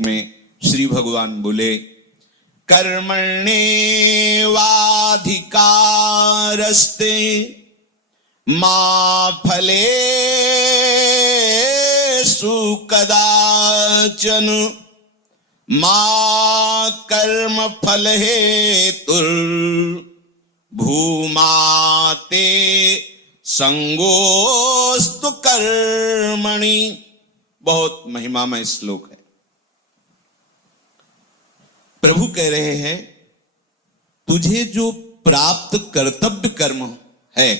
में श्री भगवान बोले, कर्मण्येवाधिकारस्ते मा फलेषु कदाचन मा कर्म फल हेतुर्भूमाते संगोस्तु कर्मणि। बहुत महिमामय श्लोक है। प्रभु कह रहे हैं, तुझे जो प्राप्त कर्तव्य कर्म है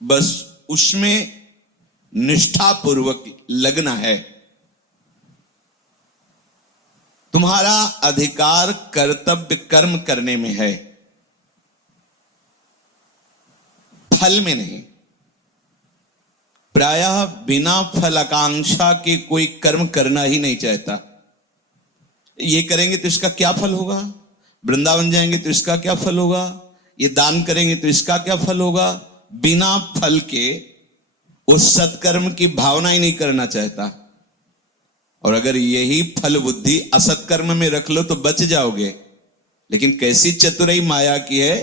बस उसमें निष्ठापूर्वक लगना है। तुम्हारा अधिकार कर्तव्य कर्म करने में है, फल में नहीं। प्रायः बिना फल आकांक्षा के कोई कर्म करना ही नहीं चाहता। ये करेंगे तो इसका क्या फल होगा, वृंदावन जाएंगे तो इसका क्या फल होगा, ये दान करेंगे तो इसका क्या फल होगा। बिना फल के उस सत्कर्म की भावना ही नहीं करना चाहता। और अगर यही फल बुद्धि असत्कर्म में रख लो तो बच जाओगे। लेकिन कैसी चतुराई माया की है,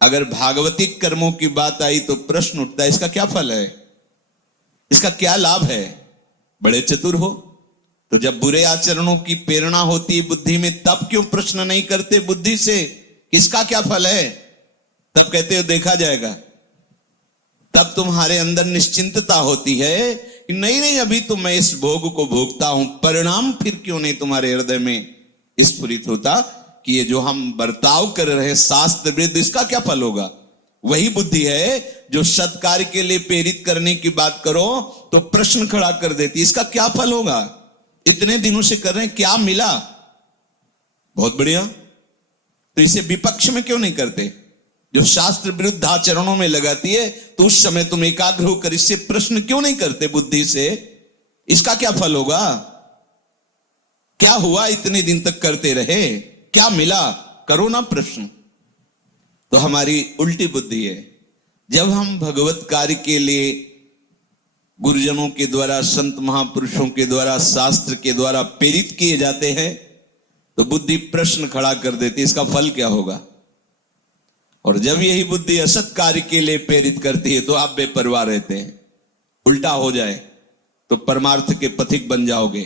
अगर भागवतिक कर्मों की बात आई तो प्रश्न उठता है, इसका क्या फल है, इसका क्या लाभ है। बड़े चतुर हो तो जब बुरे आचरणों की प्रेरणा होती है बुद्धि में, तब क्यों प्रश्न नहीं करते बुद्धि से इसका क्या फल है। तब कहते हो देखा जाएगा। तब तुम्हारे अंदर निश्चिंतता होती है कि नहीं नहीं, अभी तो मैं इस भोग को भोगता हूं। परिणाम फिर क्यों नहीं तुम्हारे हृदय में स्फुरित होता कि ये जो हम बर्ताव कर रहे हैं शास्त्र विरुद्ध, इसका क्या फल होगा। वही बुद्धि है जो सत्कार्य के लिए प्रेरित करने की बात करो तो प्रश्न खड़ा कर देती, इसका क्या फल होगा, इतने दिनों से कर रहे हैं, क्या मिला। बहुत बढ़िया, तो इसे विपक्ष में क्यों नहीं करते। जो शास्त्र विरुद्ध आचरणों में लगाती है तो उस समय तुम एकाग्र होकर इससे प्रश्न क्यों नहीं करते बुद्धि से, इसका क्या फल होगा, क्या हुआ, इतने दिन तक करते रहे, क्या मिला, करो ना प्रश्न। तो हमारी उल्टी बुद्धि है। जब हम भगवत कार्य के लिए गुरुजनों के द्वारा, संत महापुरुषों के द्वारा, शास्त्र के द्वारा प्रेरित किए जाते हैं तो बुद्धि प्रश्न खड़ा कर देती, इसका फल क्या होगा। और जब यही बुद्धि असत कार्य के लिए प्रेरित करती है तो आप बेपरवाह रहते हैं। उल्टा हो जाए तो परमार्थ के पथिक बन जाओगे।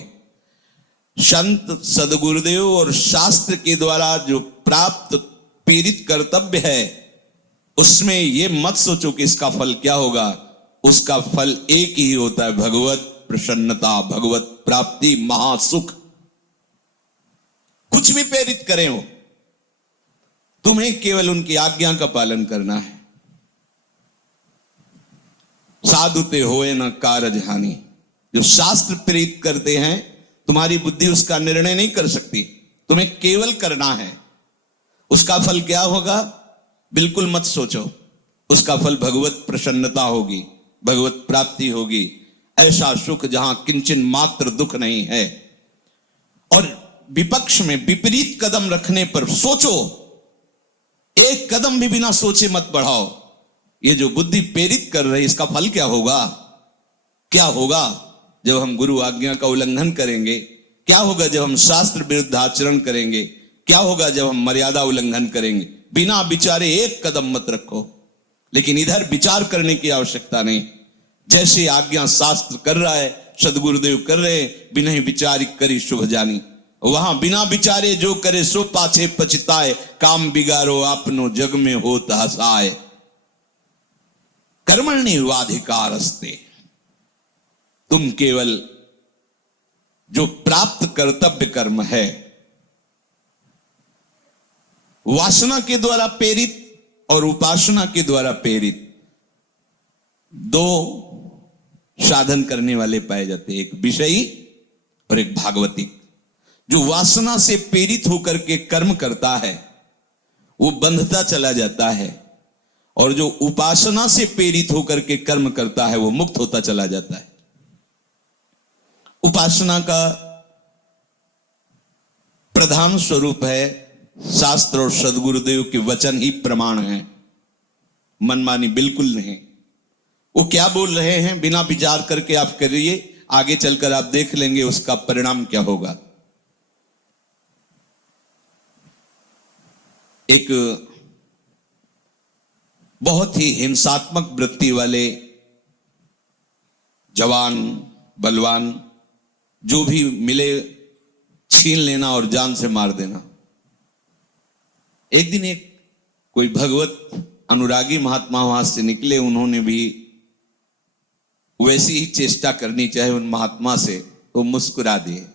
संत सदगुरुदेव और शास्त्र के द्वारा जो प्राप्त प्रेरित कर्तव्य है उसमें ये मत सोचो कि इसका फल क्या होगा। उसका फल एक ही होता है, भगवत प्रसन्नता, भगवत प्राप्ति, महासुख। कुछ भी प्रेरित करें हो, तुम्हें केवल उनकी आज्ञा का पालन करना है। साधुते होए न कारज हानि। जो शास्त्र प्रेरित करते हैं तुम्हारी बुद्धि उसका निर्णय नहीं कर सकती, तुम्हें केवल करना है। उसका फल क्या होगा बिल्कुल मत सोचो। उसका फल भगवत प्रसन्नता होगी, भगवत प्राप्ति होगी, ऐसा सुख जहां किंचन मात्र दुख नहीं है। और विपक्ष में विपरीत कदम रखने पर सोचो, एक कदम भी बिना सोचे मत बढ़ाओ। ये जो बुद्धि प्रेरित कर रही, इसका फल क्या होगा, क्या होगा जब हम गुरु आज्ञा का उल्लंघन करेंगे, क्या होगा जब हम शास्त्र विरुद्ध आचरण करेंगे, क्या होगा जब हम मर्यादा उल्लंघन करेंगे। बिना विचारे एक कदम मत रखो। लेकिन इधर विचार करने की आवश्यकता नहीं। जैसे आज्ञा शास्त्र कर रहा है, सदगुरुदेव कर रहे, बिना ही विचार करी शुभ जानी। वहां बिना विचारे जो करे सो पाछे पछताए, काम बिगाड़ो आपनो जग में होत हसाए। कर्मण्येवाधिकारस्ते। तुम केवल जो प्राप्त कर्तव्य कर्म है, वासना के द्वारा प्रेरित और उपासना के द्वारा प्रेरित, दो साधन करने वाले पाए जाते हैं, एक विषयी और एक भागवतिक। जो वासना से प्रेरित होकर के कर्म करता है वो बंधता चला जाता है, और जो उपासना से प्रेरित होकर के कर्म करता है वो मुक्त होता चला जाता है। उपासना का प्रधान स्वरूप है शास्त्र और सदगुरुदेव के वचन ही प्रमाण है, मनमानी बिल्कुल नहीं। वो क्या बोल रहे हैं बिना विचार करके आप करिए, आगे चलकर आप देख लेंगे उसका परिणाम क्या होगा। एक बहुत ही हिंसात्मक वृत्ति वाले जवान बलवान जो भी मिले छीन लेना और जान से मार देना। एक दिन एक कोई भगवत अनुरागी महात्मा वहां से निकले, उन्होंने भी वैसी ही चेष्टा करनी चाहे उन महात्मा से, तो मुस्कुरा दिए,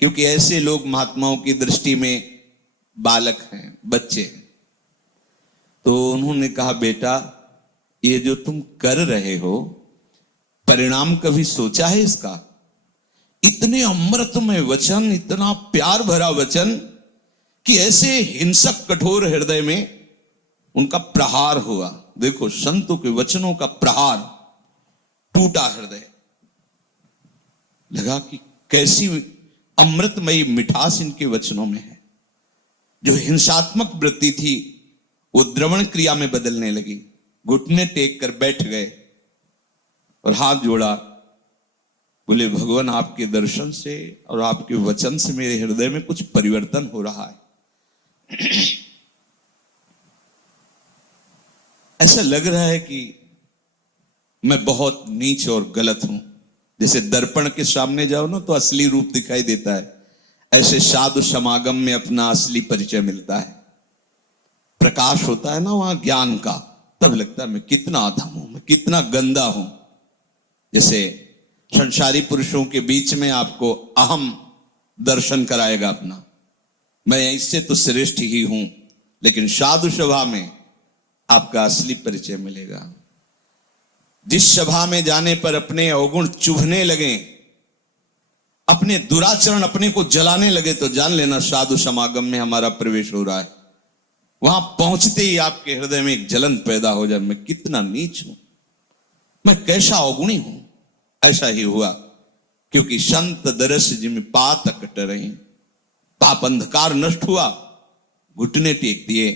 क्योंकि ऐसे लोग महात्माओं की दृष्टि में बालक हैं, बच्चे हैं। तो उन्होंने कहा, बेटा ये जो तुम कर रहे हो परिणाम कभी सोचा है इसका? इतने अमृतमय वचन, इतना प्यार भरा वचन कि ऐसे हिंसक कठोर हृदय में उनका प्रहार हुआ। देखो संतों के वचनों का प्रहार, टूटा हृदय। लगा कि कैसी अमृतमयी मिठास इनके वचनों में है। जो हिंसात्मक वृत्ति थी वो द्रवण क्रिया में बदलने लगी। घुटने टेक कर बैठ गए और हाथ जोड़ा, बोले भगवान आपके दर्शन से और आपके वचन से मेरे हृदय में कुछ परिवर्तन हो रहा है। ऐसा लग रहा है कि मैं बहुत नीच और गलत हूं। जैसे दर्पण के सामने जाओ ना तो असली रूप दिखाई देता है, ऐसे साधु समागम में अपना असली परिचय मिलता है। प्रकाश होता है ना वहां ज्ञान का, तब लगता है मैं कितना अधम हूं, मैं कितना गंदा हूं। जैसे संसारी पुरुषों के बीच में आपको अहम दर्शन कराएगा अपना, मैं इससे तो श्रेष्ठ ही हूं, लेकिन साधु सभा में आपका असली परिचय मिलेगा। जिस सभा में जाने पर अपने अवगुण चुभने लगे, अपने दुराचरण अपने को जलाने लगे, तो जान लेना साधु समागम में हमारा प्रवेश हो रहा है। वहां पहुंचते ही आपके हृदय में एक जलन पैदा हो जाए, मैं कितना नीच हूं, मैं कैसा अवगुणी हूं। ऐसा ही हुआ, क्योंकि संत दरस जिम पातक टरहि, पाप अंधकार नष्ट हुआ। घुटने टेक दिए,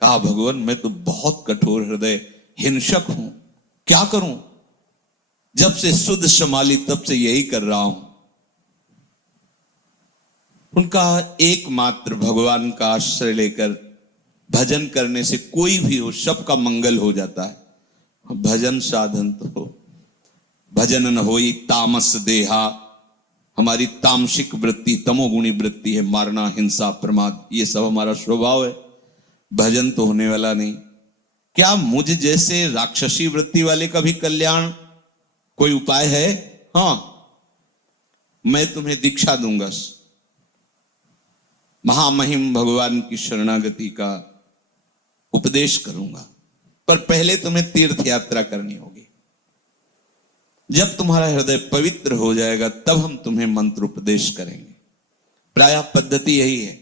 कहा भगवान मैं तो बहुत कठोर हृदय हिंसक हूं, क्या करूं? जब से शुद्ध संभाली तब से यही कर रहा हूं। उनका एकमात्र भगवान का आश्रय लेकर भजन करने से कोई भी हो सबका मंगल हो जाता है। भजन साधन तो भजन न होई तामस देहा, हमारी तामसिक वृत्ति, तमोगुणी वृत्ति है, मारना, हिंसा, प्रमाद, ये सब हमारा स्वभाव है। भजन तो होने वाला नहीं। क्या मुझ जैसे राक्षसी वृत्ति वाले का भी कल्याण कोई उपाय है? हां, मैं तुम्हें दीक्षा दूंगा, महामहिम भगवान की शरणागति का उपदेश करूंगा, पर पहले तुम्हें तीर्थ यात्रा करनी होगी। जब तुम्हारा हृदय पवित्र हो जाएगा तब हम तुम्हें मंत्र उपदेश करेंगे। प्रायः पद्धति यही है।